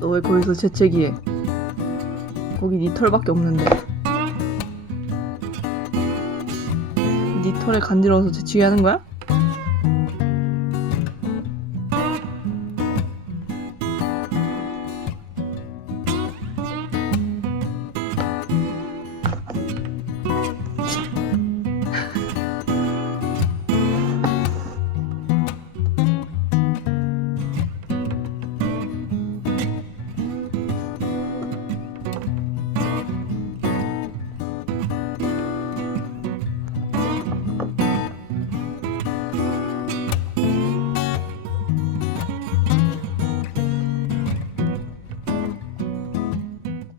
너 왜 거기서 재채기해? 거기 네 털밖에 없는데. 네 털에 간지러워서 재채기하는 거야?